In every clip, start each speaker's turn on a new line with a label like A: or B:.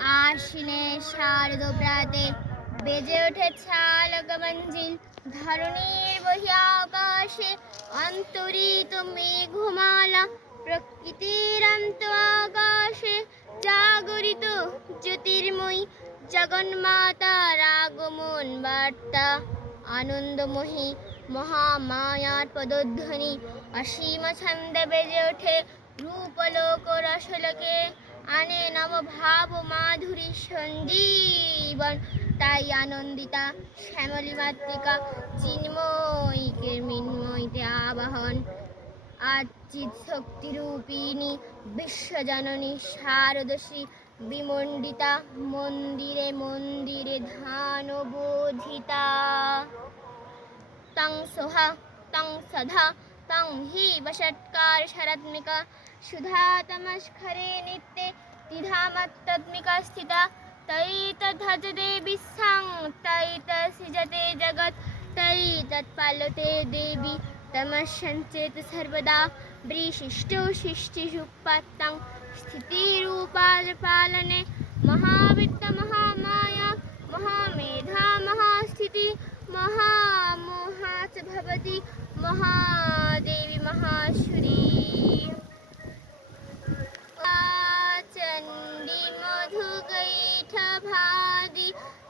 A: আশ্বিনে শারদ প্রাতে বেজে ওঠে ছালক মঞ্জিল ধরণীর বহিয়া আকাশে অন্তরিত মেঘমালা, প্রকৃতির অন্ত আকাশে জাগরিত জ্যোতির্ময়ী জগন্মাতার আগমন বার্তা। আনন্দময়ী মহামায়ার পদধ্বনি, অসীম ছন্দে বেজে ওঠে রূপলোক রসলোকে। আনে নব ভাব মাধুরী সঞ্জীবন, তাই আনন্দিতা শ্যামলী মাতৃকা চিন্ময়ীকের মিন্ময়ীতে আবাহন আচিত শক্তিরূপিণী বিশ্বজননী শারদশ্রী, বিমণ্ডিতা মন্দিরে মন্দিরে ধানবোধিতা। তং সোহা, তং সধা, তং হি বষটকার শরৎমিকা, সুধা তমস্খরে নিত্যে দ্বিধামত্তদ্মিকা स्थिता तयि तद्भजते विस्सां तैत तत्सृजते जगत् तयि तत्पालते देवी तमशंचेत सर्वदा ब्रीशिष्टो शिष्टिषु पत्तां, स्थितिरूपालपालने, महावित्तमहामाया, महामेधा, महास्थिति महामोहा भवति महा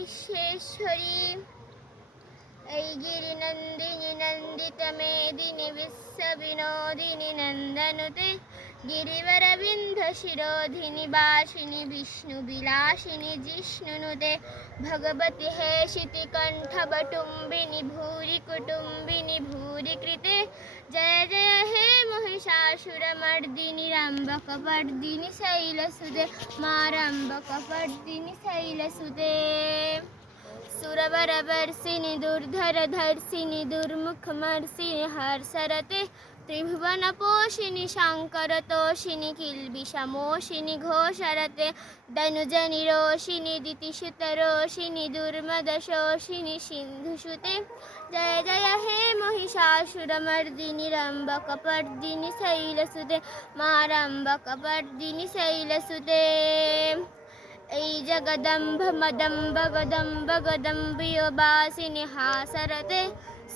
A: পাতু বিশ্বেশ্বরী এই গিরি নন্দিনী নন্দিত गिरिवरविन्धशिरोधिनि वासिनि विष्णुविलासिनि जिष्णुनुदे भगवति हेशिति कण्ठबटुम्बिनि भूरि कुटुम्बिनि भूरि कृते जय जय हे महिषासुरमर्दिनि रम्बकपर्दिनि शैलसुदे मा रम्बकपर्दिनि शैलसुदे सुरवरवर्षिनि दुर्धरधर्षिनि दुर्मुखमर्षिनि हर्षरते त्रिभुवनपोषिणि शङ्करतोषिणि किल्बिषमोषिणि घोषरते दनुजनि रोषिणि दितिसुतरोषिणि दुर्मदशोषिणि सिन्धुसुते जय जय हे महिषासुरमर्दिनि रम्बकपर्दिनि शैलसुते मा रम्बकपर्दिनि शैलसुते এই জগদম্ভ মদম্ব গদম্ব গদম্বিয় বাসিনী হাসরতে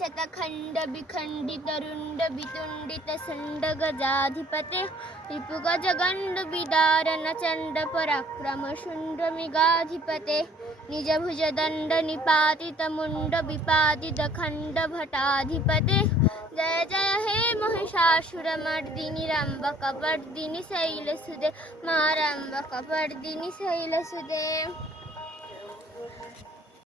A: জয় জয় হে মহিষাসুর মর্দিনী রম্বক বর্দিনী শৈলসুদে মা রম্বক বর্দিনী শৈলসুতে এই শতখণ্ড বিখণ্ডিত রুণ্ড বিতুণ্ডিত সণ্ড গজাধিপতে রিপু গজগণ্ড বিদারণ চণ্ড পরাক্রম শুণ্ড মৃগাধিপতে নিজ ভুজ দণ্ড নিপাতিত মুণ্ড